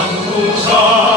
만우가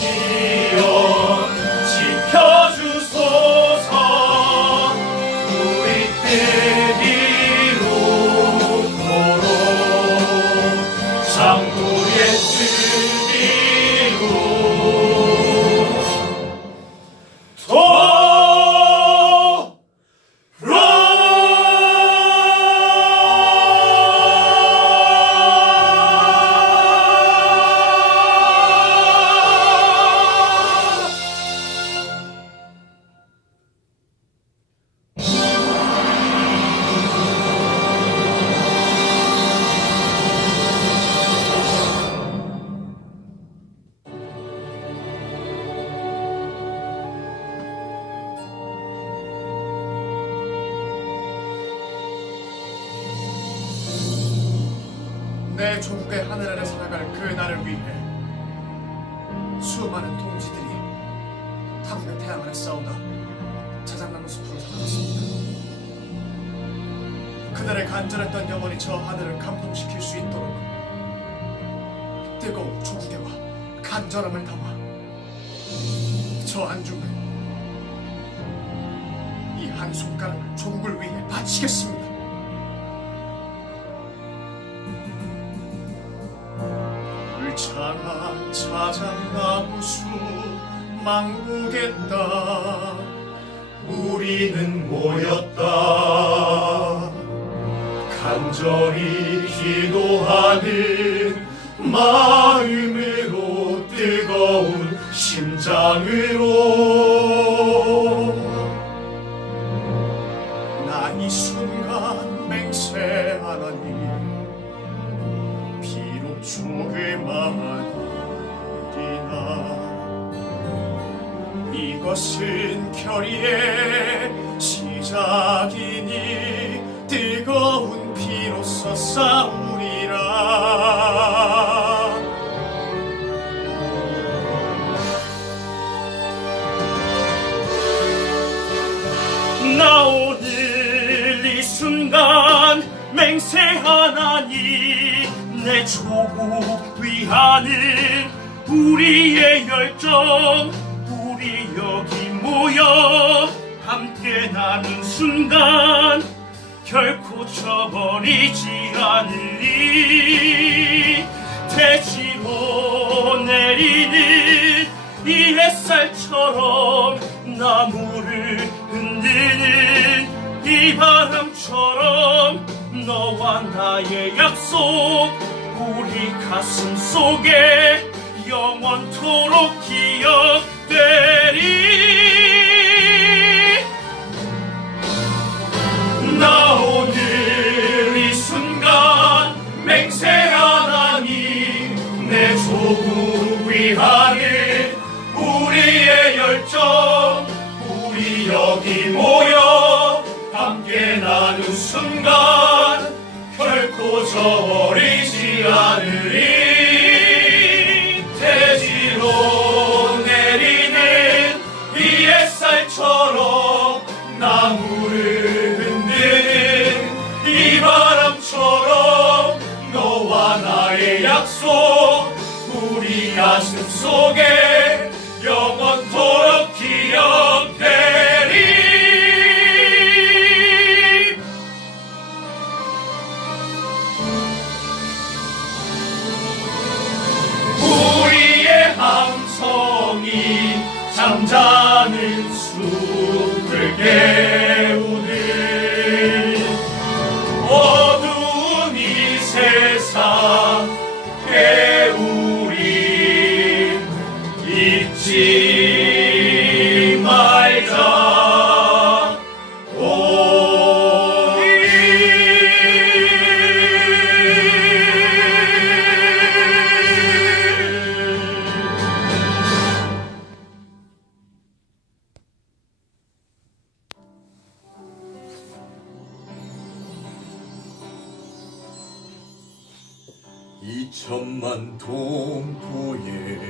하 내 조국의 하늘 아래 살아갈 그 날을 위해 수많은 동지들이 타국의 태양 아래 싸우다 자작나무 숲으로 사라졌습니다. 그들의 간절했던 영혼이 저 하늘을 감동시킬 수 있도록 뜨거운 조국애와 간절함을 담아 저 안중은 이한 손가락을 조국을 위해 바치겠습니다. 숲 망우겠다. 우리는 모였다. 간절히 기도하는 마음으로 뜨거운 심장으로 나 이 순간 맹세하나니 비록 조그마 것은 결의의 시작이니 뜨거운 피로써 싸우리라. 나 오늘 이 순간 맹세하나니 내 조국 위하는 우리의 열정 모여 함께 나는 순간 결코 저버리지 않으리. 대지로 내리는 이 햇살처럼 나무를 흔드는 이 바람처럼 너와 나의 약속 우리 가슴 속에 영원토록 기억되 순간 결코 저버리지 않으리. 대지로 내리는 이 햇살처럼 나무를 흔드는 이 바람처럼 너와 나의 약속 우리 가슴 속에 천만 동포의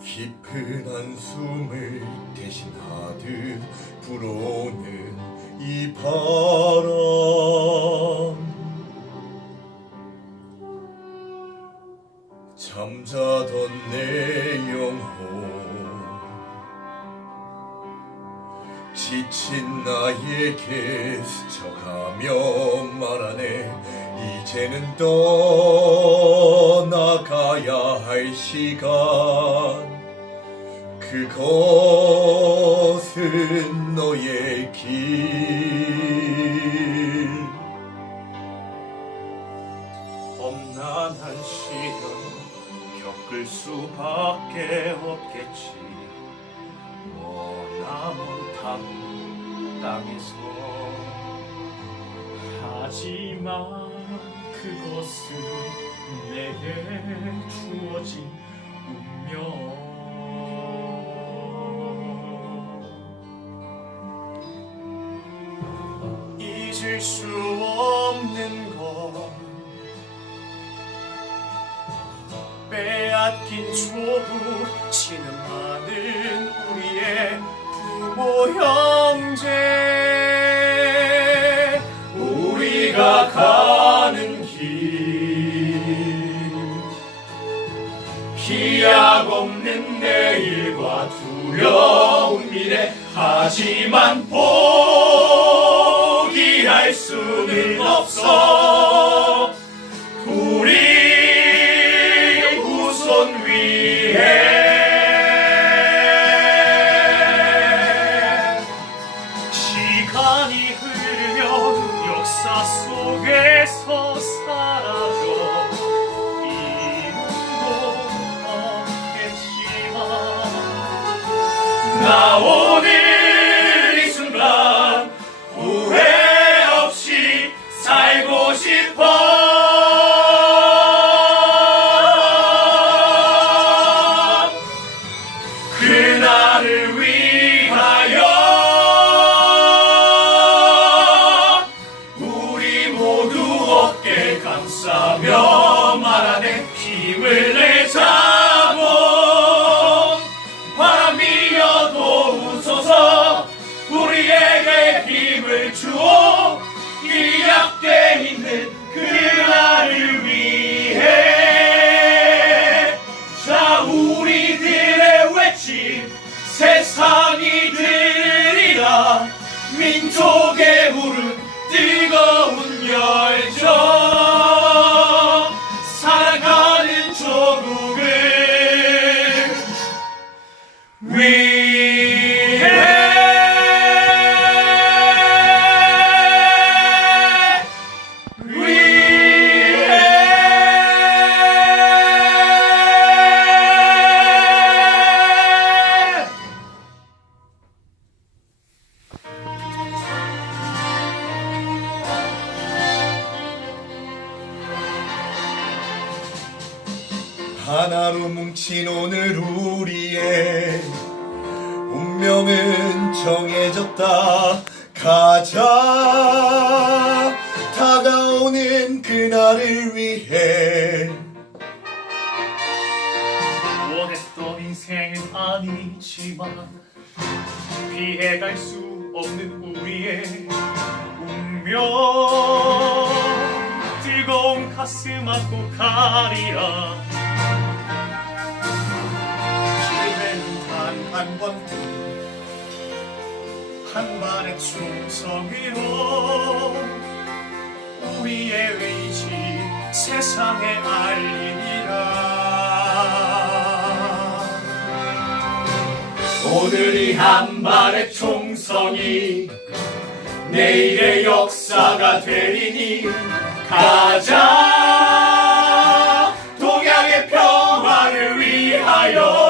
깊은 한숨을 대신하듯 불어오는 가야 할 시간. 그것은 너의 길. 험난한 시련 겪을 수밖에 없겠지. 머나먼 땅, 땅에서 하지만 그것은 내게 주어진 운명. 잊을 수 없는 것. 빼앗긴 조부 신음하는 우리의 부모 형제. 우리가 가 기약 없는 내일과 두려운 미래. 하지만 포기할 수는 없어 하나로 뭉친 오늘 우리의 운명은 정해졌다. 가자. 다가오는 그날을 위해. 원했던 인생은 아니지만 피해갈 수 없는 우리의 운명. 뜨거운 가슴 안고 가리라 한 발의 충성으로 우리의 의지 세상에 알리니라. 오늘이 한 발의 총성이 내일의 역사가 되리니 가자. 동양의 평화를 위하여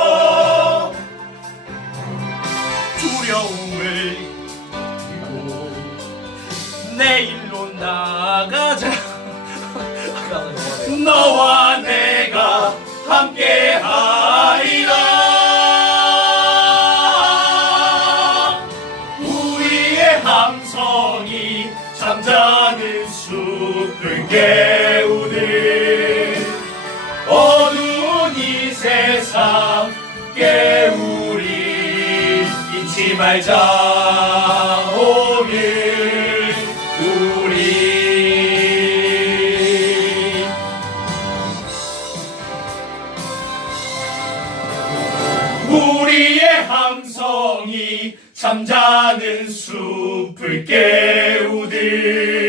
내일로 나가자. 너와 내가 함께하리라. 우리의 함성이 잠자는 숲을 깨우듯 어두운 이 세상 깨우리. 잊지 말자 잠자는 숲을 깨우듯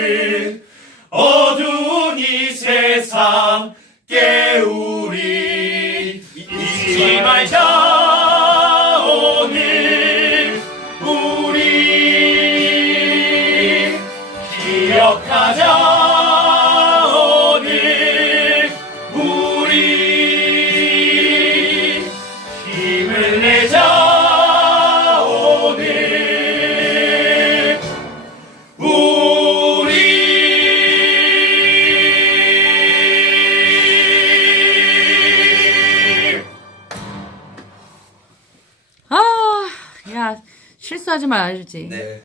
하지 말아주지. 네.